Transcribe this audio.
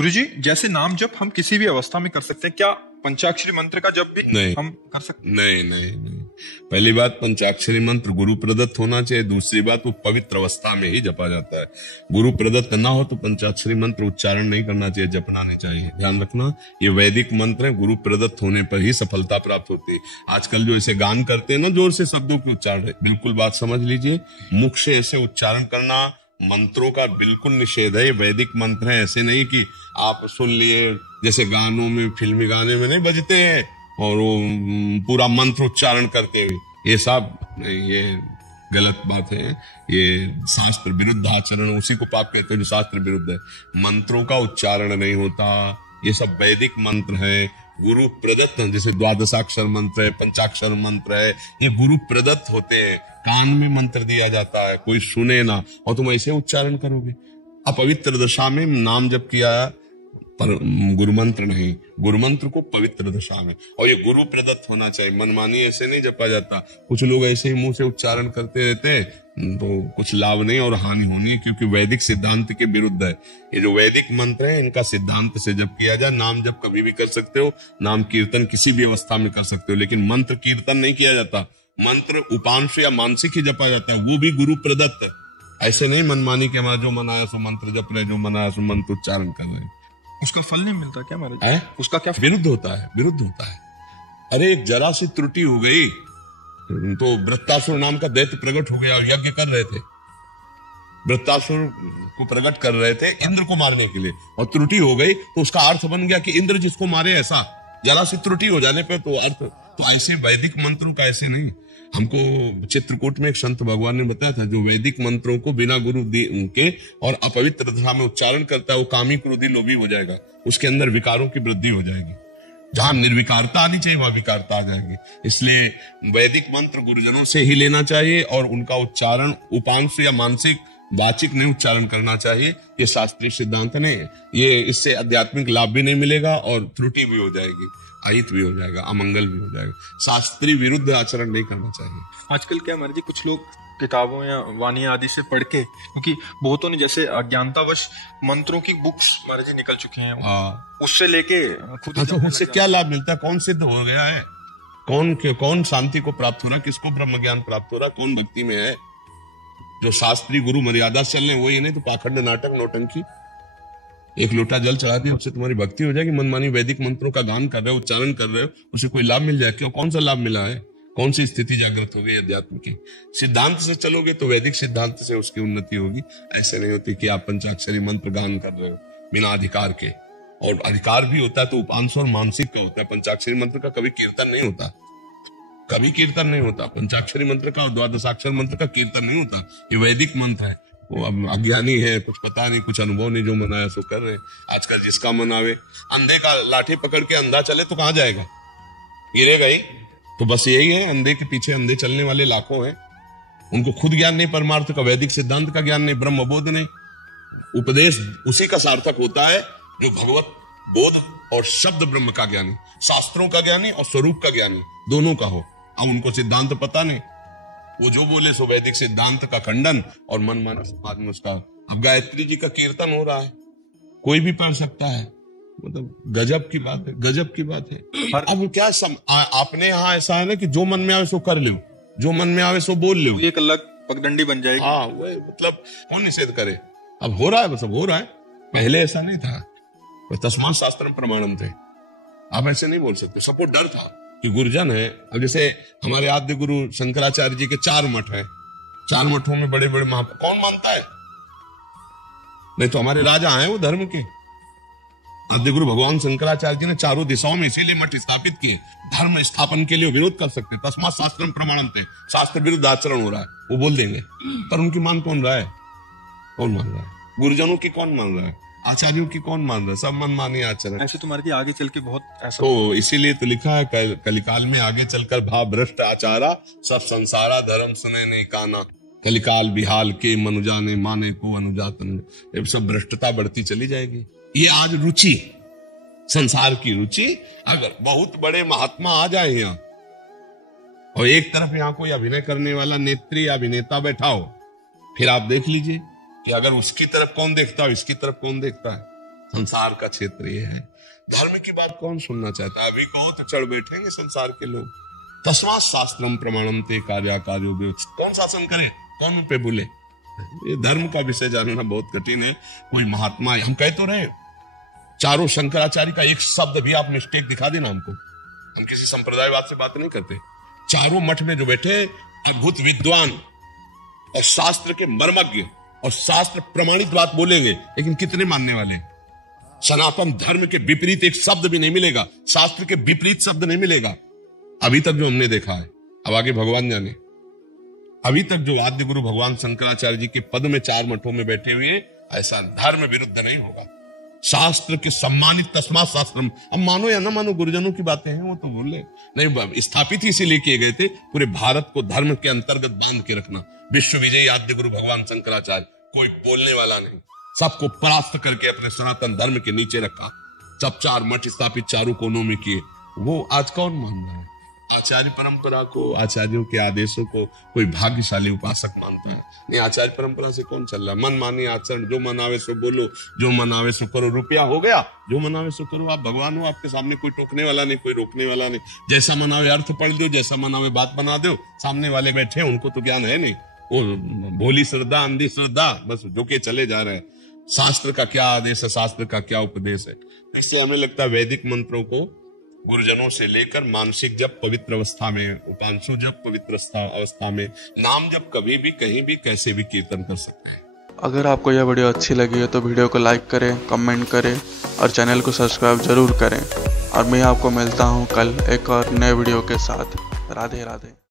गुरुजी, जैसे नाम जप हम किसी भी अवस्था में कर सकते हैं, क्या पंचाक्षरी मंत्र का जप भी नहीं, हम कर सकते हैं? नहीं नहीं नहीं। पहली बात, पंचाक्षरी मंत्र गुरु प्रदत्त होना चाहिए। दूसरी बात, वो पवित्र अवस्था में ही जपा जाता है। गुरु प्रदत्त ना हो तो पंचाक्षरी मंत्र उच्चारण नहीं करना चाहिए, जपना नहीं चाहिए। ध्यान रखना, ये वैदिक मंत्र है, गुरु प्रदत्त होने पर ही सफलता प्राप्त होती है। आजकल जो इसे गान करते हैं ना, जोर से शब्दों के उच्चारण, बिल्कुल बात समझ लीजिए, मुख से ऐसे उच्चारण करना मंत्रों का बिल्कुल निषेध है। ये वैदिक मंत्र है, ऐसे नहीं कि आप सुन लिए जैसे गानों में, फिल्मी गाने में नहीं बजते हैं और वो पूरा मंत्र उच्चारण करते हुए, ये सब ये गलत बात है। ये शास्त्र विरुद्ध आचरण, उसी को पाप कहते हैं जो शास्त्र विरुद्ध है। मंत्रों का उच्चारण नहीं होता, ये सब वैदिक मंत्र है, गुरु प्रदत्त। जैसे द्वादशाक्षर मंत्र है, पंचाक्षर मंत्र है, ये गुरु प्रदत्त होते हैं। कान में मंत्र दिया जाता है, कोई सुने ना, और तुम ऐसे उच्चारण करोगे। अपवित्र दशा में नाम जप किया, पर गुरु मंत्र नहीं, गुरु मंत्र को पवित्र दशा में, और ये गुरु प्रदत्त होना चाहिए। मनमानी ऐसे नहीं जपा जाता। कुछ लोग ऐसे ही मुंह से उच्चारण करते रहते हैं, तो कुछ लाभ नहीं और हानि होनी है, क्योंकि वैदिक सिद्धांत के विरुद्ध है। ये जो वैदिक मंत्र है, इनका सिद्धांत से जप किया जाए। नाम जप कभी भी कर सकते हो, नाम कीर्तन किसी भी अवस्था में कर सकते हो, लेकिन मंत्र कीर्तन नहीं किया जाता। मंत्र उपांश या मानसिक ही जपा जाता है, वो भी गुरु प्रदत्त है। ऐसे नहीं मनमानी के हमारा जो मनाया सो मंत्र जप रहे, जो मनाया सो मंत्र उच्चारण कर रहे। उसका फल नहीं मिलता क्या महाराज? उसका क्या विरुद्ध होता है, विरुद्ध होता है। अरे एक जरा सी त्रुटि हो गई तो वृत्तासुर नाम का दैत्य प्रकट हो गया, यज्ञ कर रहे थे, वृत्तासुर को प्रकट कर रहे थे इंद्र को मारने के लिए, और त्रुटि हो गई तो उसका अर्थ बन गया कि इंद्र जिसको मारे। ऐसा जरा सी त्रुटि हो जाने पे तो अर्थ, तो ऐसे वैदिक मंत्रों का ऐसे नहीं। हमको चित्रकूट में एक संत भगवान ने बताया था, जो वैदिक मंत्रों को बिना गुरु के और अपवित्र दशा में उच्चारण करता है, वो कामी क्रोधी लोभी हो जाएगा, उसके अंदर विकारों की वृद्धि हो जाएगी। जहां निर्विकारता आनी चाहिए वहां विकारता आ जाएगी। इसलिए वैदिक मंत्र गुरुजनों से ही लेना चाहिए, और उनका उच्चारण उपांश या मानसिक वाचिक नहीं उच्चारण करना चाहिए। ये शास्त्रीय सिद्धांत नहीं है। ये इससे आध्यात्मिक लाभ भी नहीं मिलेगा और त्रुटि भी हो जाएगी, अहित भी हो जाएगा, अमंगल भी हो जाएगा। शास्त्रीय विरुद्ध आचरण नहीं करना चाहिए। आजकल क्या मर्जी, कुछ लोग किताबों या वाणी आदि से पढ़ के, क्योंकि बहुतों ने जैसे अज्ञानतावश मंत्रों की बुक्स महाराज जी निकल चुके हैं, उससे लेके खुद तो उससे क्या लाभ मिलता है? कौन सिद्ध हो गया है? कौन शांति को प्राप्त हो रहा है? किसको ब्रह्म ज्ञान प्राप्त हो रहा है? कौन भक्ति में है? जो शास्त्रीय गुरु मर्यादा से चलने वही नहीं तो पाखंड, नाटक, नौटंकी। एक लोटा जल चढ़ा दिया, उससे तुम्हारी भक्ति हो जाएगी। मनमानी वैदिक मंत्रों का गान कर रहे हो, उच्चारण कर रहे हो, उसे कोई लाभ मिल जाए? क्यों? कौन सा लाभ मिला है? कौन सी स्थिति जागृत हो गई अध्यात्म की? सिद्धांत से चलोगे तो वैदिक सिद्धांत से उसकी उन्नति होगी। ऐसे नहीं होती कि आप पंचाक्षरी मंत्र गान कर रहे हो बिना अधिकार के, और अधिकार भी होता है तो उपांश और मानसिक का होता है। पंचाक्षरी मंत्र का कभी कीर्तन नहीं होता, कभी कीर्तन नहीं होता। पंचाक्षरी मंत्र का और द्वादशाक्षर मंत्र का कीर्तन नहीं होता। ये वैदिक मंत्र है। वो अब अज्ञानी है, कुछ पता नहीं, कुछ अनुभव नहीं, जो मनाया सो कर रहे। आजकल जिसका मन आवे, अंधे का लाठी पकड़ के अंधा चले तो कहां जाएगा? गिरेगा ही। तो बस यही है, अंधे के पीछे अंधे चलने वाले लाखों हैं। उनको खुद ज्ञान नहीं, परमार्थ का, वैदिक सिद्धांत का ज्ञान नहीं, ब्रह्म बोध नहीं। उपदेश उसी का सार्थक होता है जो भगवत बोध और शब्द ब्रह्म का ज्ञानी, शास्त्रों का ज्ञानी और स्वरूप का ज्ञानी दोनों का हो। अब उनको सिद्धांत पता नहीं, वो जो बोले सो वैदिक सिद्धांत का खंडन, और मनमाना समाज में उसका। अब गायत्री जी का कीर्तन हो रहा है, कोई भी पढ़ सकता है, मतलब गजब की बात है, गजब की बात है। अब क्या आपने यहाँ ऐसा है ना कि जो मन में आवे सो कर लो, जो मन में आवे सो बोल लो, एक अलग पगडंडी बन जाएगी। हाँ, वो मतलब कौन निषेध करे? अब हो रहा है, बस अब हो रहा है। पहले ऐसा नहीं था, तस्मात् शास्त्रम प्रमाणम थे। आप ऐसे नहीं बोल सकते। सबको डर था कि गुरुजन है। अब जैसे हमारे आद्य गुरु शंकराचार्य जी के 4 मठ हैं, 4 मठों में बड़े बड़े कौन मानता है? नहीं तो हमारे राजा हैं वो धर्म के। आद्य गुरु भगवान शंकराचार्य जी ने चारों दिशाओं में इसीलिए मठ स्थापित किए, धर्म स्थापन के लिए। विरोध कर सकते, तस्मात् शास्त्रम प्रमाणम थे, शास्त्र विरुद्ध आचरण हो रहा है, वो बोल देंगे। पर उनकी मान कौन रहा है? कौन मान रहा है? गुरुजनों की कौन मान रहा है? आचार्यों की कौन मान रहा है? सब मनमानी आचरण। ऐसे तुम्हारे की आगे चल के बहुत ऐसा, तो इसीलिए तो लिखा है कलिकाल में आगे चलकर भाव भ्रष्ट आचारा, सब संसारा धर्म सुने नहीं काना। कलिकाल बिहाल के मनुजा ने माने को अनुजातन। ये सब भ्रष्टता बढ़ती चली जाएगी। ये आज रुचि, संसार की रुचि, अगर बहुत बड़े महात्मा आ जाए यहाँ और एक तरफ यहाँ कोई अभिनय करने वाला नेत्री या अभिनेता बैठा हो, फिर आप देख लीजिए कि अगर उसकी तरफ कौन देखता है, इसकी तरफ कौन देखता है। संसार का क्षेत्र ये है। धर्म की बात कौन सुनना चाहता है? अभी कहो तो चढ़ बैठेंगे संसार के लोग। तस्मात् शास्त्रम प्रमाणम ते कार्याकार्यो व्यवस्थित। कौन शासन करे, कौन उन पे बोले? ये धर्म का विषय जानना बहुत कठिन है। कोई महात्मा, हम कह तो रहे चारों शंकराचार्य का एक शब्द भी आप मिस्टेक दिखा देना हमको, हम किसी संप्रदायवाद से बात नहीं करते। चारों मठ में जो बैठे अद्भुत विद्वान और शास्त्र के मर्मज्ञ और शास्त्र प्रमाणित बात बोलेंगे, लेकिन कितने मानने वाले? सनातन धर्म के विपरीत एक शब्द भी नहीं मिलेगा, शास्त्र के विपरीत शब्द नहीं मिलेगा अभी तक जो हमने देखा है। अब आगे भगवान जाने। अभी तक जो आद्य गुरु भगवान शंकराचार्य जी के पद में 4 मठों में बैठे हुए, ऐसा धर्म विरुद्ध नहीं होगा। शास्त्र के सम्मानित तस्मात् शास्त्रम, अब मानो या ना मानो गुरुजनों की बातें हैं, वो तो बोले नहीं, स्थापित ही इसीलिए किए गए थे पूरे भारत को धर्म के अंतर्गत बांध के रखना। विश्व विजयी आद्य गुरु भगवान शंकराचार्य, कोई बोलने वाला नहीं, सबको परास्त करके अपने सनातन धर्म के नीचे रखा। जब 4 मठ स्थापित चारों कोनों में किए, वो आज कौन मान रहा है? आचार्य परंपरा को, आचार्यों के आदेशों को कोई भाग्यशाली उपासक मानता है। नहीं, आचार्य परंपरा से कौन चल रहा है? मनमानी आचरण, जो मनावे सो बोलो, जो मनावे सो करो। रुपया हो गया, जो मनावे सो करो। आप भगवान हो, आपके सामने कोई टोकने वाला नहीं, कोई रोकने वाला नहीं। जैसा मनावे अर्थ पढ़ दो, जैसा मनावे बात बना दो। सामने वाले बैठे, उनको तो ज्ञान है नहीं, वो भोली श्रद्धा, अंधी श्रद्धा, बस झुके चले जा रहे हैं। शास्त्र का क्या आदेश है, शास्त्र का क्या उपदेश है? इससे हमें लगता है वैदिक मंत्रों को गुरुजनों से लेकर मानसिक जप पवित्र अवस्था में, उपांशु जप पवित्र अवस्था में, नाम जप कभी भी कहीं भी कैसे भी कीर्तन कर सकते हैं। अगर आपको यह वीडियो अच्छी लगी है तो वीडियो को लाइक करें, कमेंट करें और चैनल को सब्सक्राइब जरूर करें। और मैं आपको मिलता हूं कल एक और नए वीडियो के साथ। राधे राधे।